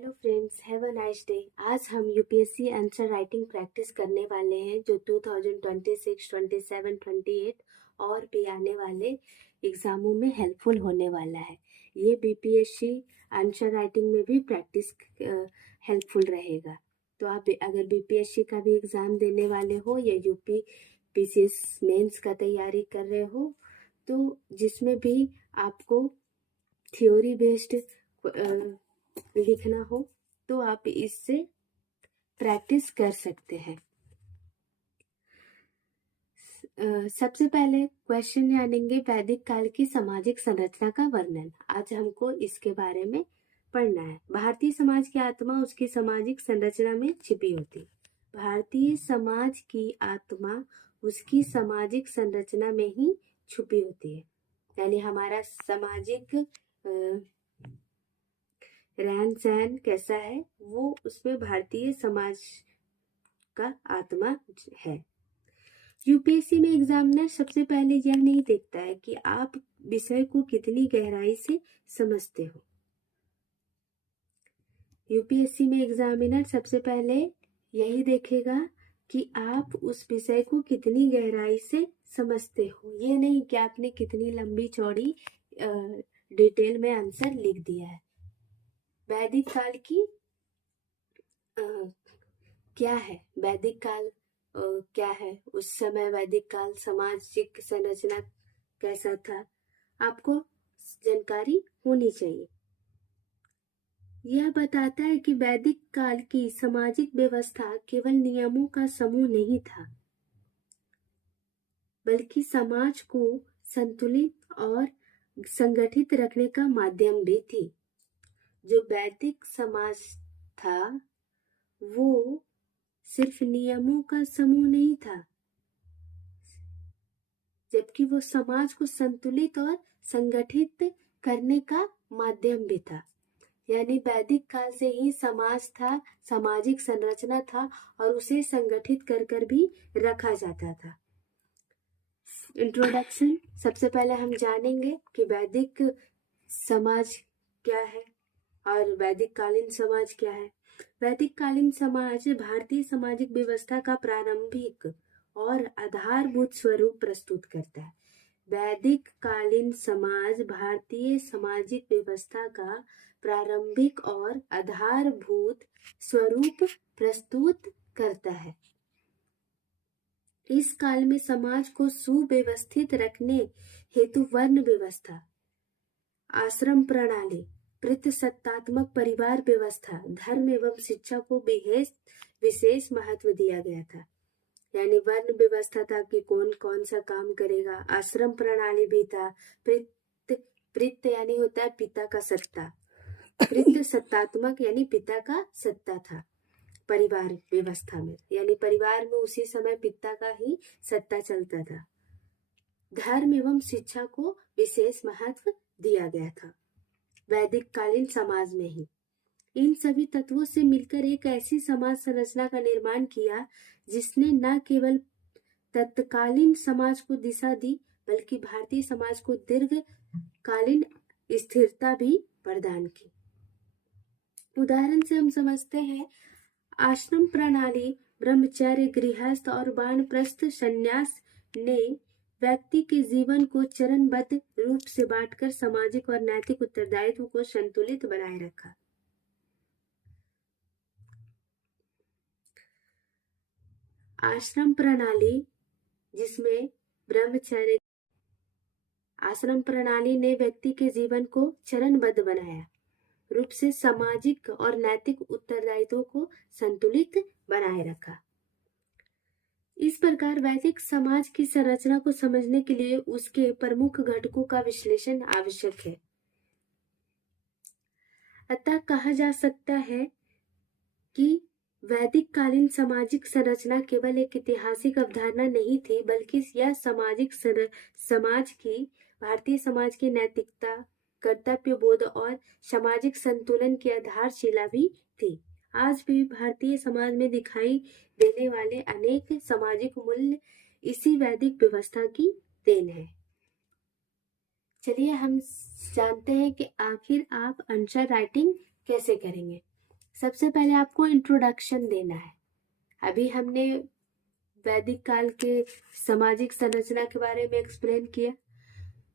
Hello friends, have a nice day. आज हम UPSC answer writing practice करने वाले हैं जो 2026, 27, 28 और भी आने वाले एग्जामों में हेल्पफुल होने वाला है। ये बीपीएससी आंसर राइटिंग में भी प्रैक्टिस हेल्पफुल रहेगा। तो आप अगर बीपीएससी का भी एग्ज़ाम देने वाले हो या यूपी पीसीएस मेंस का तैयारी कर रहे हो, तो जिसमें भी आपको थ्योरी बेस्ड लिखना हो तो आप इससे प्रैक्टिस कर सकते हैं। सबसे पहले क्वेश्चन जानेंगे वैदिक काल की सामाजिक संरचना का वर्णन। आज हमको इसके बारे में पढ़ना है। भारतीय समाज की आत्मा उसकी सामाजिक संरचना में छिपी होती। भारतीय समाज की आत्मा उसकी सामाजिक संरचना में ही छुपी होती है। यानी हमारा सामाजिक रहन सहन कैसा है वो उसमें भारतीय समाज का आत्मा है। यूपीएससी में एग्जामिनर सबसे पहले यह नहीं देखता है कि आप विषय को कितनी गहराई से समझते हो। यूपीएससी में एग्जामिनर सबसे पहले यही देखेगा कि आप उस विषय को कितनी गहराई से समझते हो। ये नहीं कि आपने कितनी लंबी चौड़ी डिटेल में आंसर लिख दिया है। वैदिक काल की क्या है, वैदिक काल क्या है, उस समय वैदिक काल सामाजिक संरचना कैसा था, आपको जानकारी होनी चाहिए। यह बताता है कि वैदिक काल की सामाजिक व्यवस्था केवल नियमों का समूह नहीं था, बल्कि समाज को संतुलित और संगठित रखने का माध्यम भी थी। जो वैदिक समाज था वो सिर्फ नियमों का समूह नहीं था, जबकि वो समाज को संतुलित और संगठित करने का माध्यम भी था। यानी वैदिक काल से ही समाज था, सामाजिक संरचना था और उसे संगठित कर भी रखा जाता था। इंट्रोडक्शन। सबसे पहले हम जानेंगे कि वैदिक समाज क्या है और वैदिक कालीन समाज क्या है। वैदिक कालीन समाज भारतीय सामाजिक व्यवस्था का प्रारंभिक और आधारभूत स्वरूप प्रस्तुत करता है। वैदिक कालीन समाज भारतीय सामाजिक व्यवस्था का प्रारंभिक और आधारभूत स्वरूप प्रस्तुत करता है। इस काल में समाज को सुव्यवस्थित रखने हेतु वर्ण व्यवस्था, आश्रम प्रणाली, पितृसत्तात्मक परिवार व्यवस्था, धर्म एवं शिक्षा को विशेष महत्व दिया गया था। यानी वर्ण व्यवस्था था कि कौन कौन सा काम करेगा। आश्रम प्रणाली भी था। पितृ यानी होता है पिता का सत्ता, पितृसत्तात्मक यानी पिता का सत्ता था परिवार व्यवस्था में, यानी परिवार में उसी समय पिता का ही सत्ता चलता था। धर्म एवं शिक्षा को विशेष महत्व दिया गया था वैदिक कालीन समाज में ही। इन सभी तत्वों से मिलकर एक ऐसी समाज संरचना का निर्माण किया जिसने न केवल तत्कालीन समाज को दिशा दी बल्कि भारतीय समाज को दीर्घकालीन स्थिरता भी प्रदान की। उदाहरण से हम समझते हैं, आश्रम प्रणाली, ब्रह्मचर्य, गृहस्थ और वानप्रस्थ संन्यास ने व्यक्ति के जीवन को चरणबद्ध रूप से बांटकर सामाजिक और नैतिक उत्तरदायित्व को संतुलित बनाए रखा। आश्रम प्रणाली, जिसमें ब्रह्मचर्य, आश्रम प्रणाली ने व्यक्ति के जीवन को चरणबद्ध बनाया रूप से सामाजिक और नैतिक उत्तरदायित्व को संतुलित बनाए रखा। इस प्रकार वैदिक समाज की संरचना को समझने के लिए उसके प्रमुख घटकों का विश्लेषण आवश्यक है। अतः कहा जा सकता है कि वैदिक कालीन सामाजिक संरचना केवल एक ऐतिहासिक अवधारणा नहीं थी, बल्कि यह भारतीय समाज की नैतिकता, कर्तव्य बोध और सामाजिक संतुलन की आधारशिला भी थी। आज भी भारतीय समाज में दिखाई देने वाले अनेक सामाजिक मूल्य इसी वैदिक व्यवस्था की देन है। चलिए हम जानते हैं कि आखिर आप आंसर राइटिंग कैसे करेंगे। सबसे पहले आपको इंट्रोडक्शन देना है। अभी हमने वैदिक काल के सामाजिक संरचना के बारे में एक्सप्लेन किया,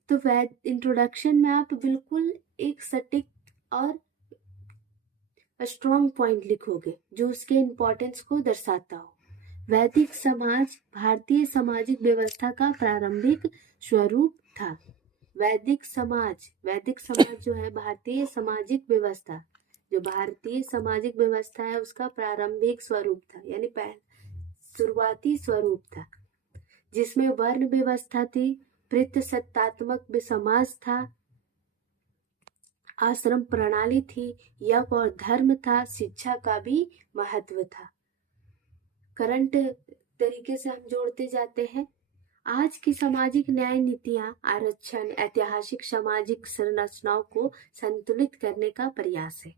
तो इंट्रोडक्शन में आप बिल्कुल एक सटीक और स्ट्रॉन्ग पॉइंट लिखोगे जो उसके इम्पोर्टेंस को दर्शाता हो। वैदिक समाज भारतीय सामाजिक व्यवस्था का प्रारंभिक स्वरूप था। वैदिक समाज जो है भारतीय सामाजिक व्यवस्था, जो भारतीय सामाजिक व्यवस्था है उसका प्रारंभिक स्वरूप था, यानी शुरुआती स्वरूप था, जिसमें वर्ण व्यवस्था थी, पितृसत्तात्मक समाज था, आश्रम प्रणाली थी, यज्ञ और धर्म था, शिक्षा का भी महत्व था। करंट तरीके से हम जोड़ते जाते हैं। आज की सामाजिक न्याय नीतियां आरक्षण ऐतिहासिक सामाजिक संरचनाओं को संतुलित करने का प्रयास है।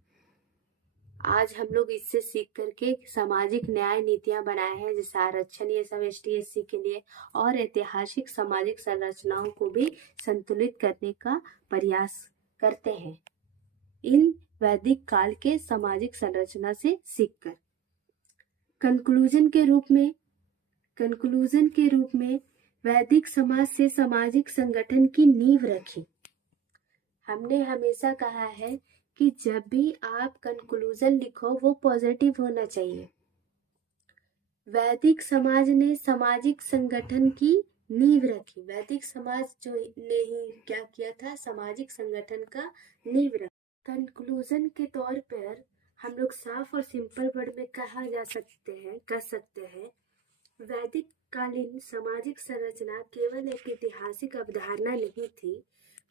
आज हम लोग इससे सीख करके सामाजिक न्याय नीतियां बनाए हैं, जैसे आरक्षण, ये सब ST/SC के लिए, और ऐतिहासिक सामाजिक संरचनाओं को भी संतुलित करने का प्रयास करते हैं इन वैदिक काल के सामाजिक संरचना से सीखकर। कंक्लूजन के रूप में वैदिक समाज से सामाजिक संगठन की नींव रखी। हमने हमेशा कहा है कि जब भी आप कंक्लूजन लिखो वो पॉजिटिव होना चाहिए। वैदिक समाज ने सामाजिक संगठन की नींव रखी। वैदिक समाज जो ने ही क्या किया था, सामाजिक संगठन का नींव रखा। कंक्लूजन के तौर पर हम लोग साफ और सिंपल वर्ड में कह सकते हैं वैदिक कालीन सामाजिक संरचना केवल एक ऐतिहासिक अवधारणा नहीं थी,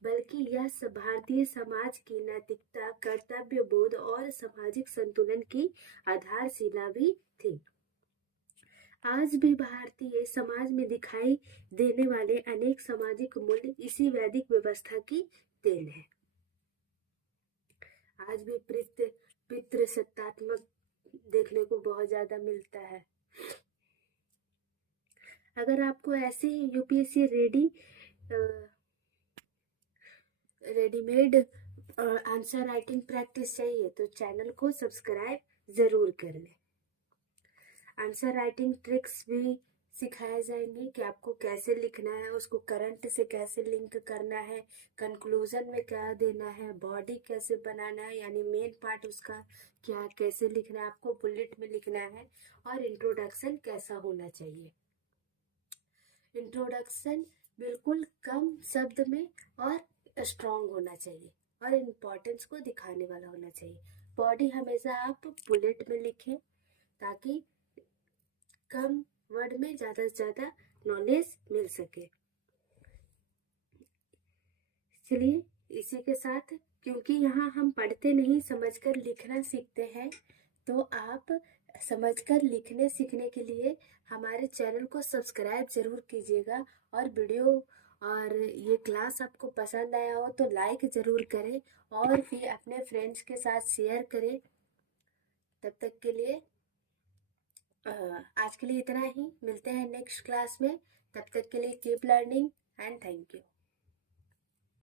बल्कि यह भारतीय समाज की नैतिकता, कर्तव्य बोध और सामाजिक संतुलन की आधारशिला भी थी। आज भी भारतीय समाज में दिखाई देने वाले अनेक सामाजिक मूल्य इसी वैदिक व्यवस्था की देन है। आज भी पितृसत्तात्मक देखने को बहुत ज्यादा मिलता है। अगर आपको ऐसे ही UPSC readymade answer writing practice चाहिए तो चैनल को सब्सक्राइब जरूर कर लें। आंसर राइटिंग ट्रिक्स भी सिखाए जाएंगे कि आपको कैसे लिखना है, उसको करंट से कैसे लिंक करना है, कंक्लूजन में क्या देना है, बॉडी कैसे बनाना है, यानी मेन पार्ट उसका क्या कैसे लिखना है, आपको बुलेट में लिखना है, और इंट्रोडक्शन कैसा होना चाहिए। इंट्रोडक्शन बिल्कुल कम शब्द में और स्ट्रॉन्ग होना चाहिए और इम्पोर्टेंस को दिखाने वाला होना चाहिए। बॉडी हमेशा आप बुलेट में लिखें ताकि कम वर्ड में ज़्यादा से ज़्यादा नॉलेज मिल सके। चलिए इसी के साथ, क्योंकि यहाँ हम पढ़ते नहीं समझकर लिखना सीखते हैं, तो आप समझकर लिखने सीखने के लिए हमारे चैनल को सब्सक्राइब जरूर कीजिएगा, और वीडियो और ये क्लास आपको पसंद आया हो तो लाइक ज़रूर करें और फिर अपने फ्रेंड्स के साथ शेयर करें। तब तक के लिए आज के लिए इतना ही, मिलते हैं नेक्स्ट क्लास में। तब तक के लिए keep learning and thank you.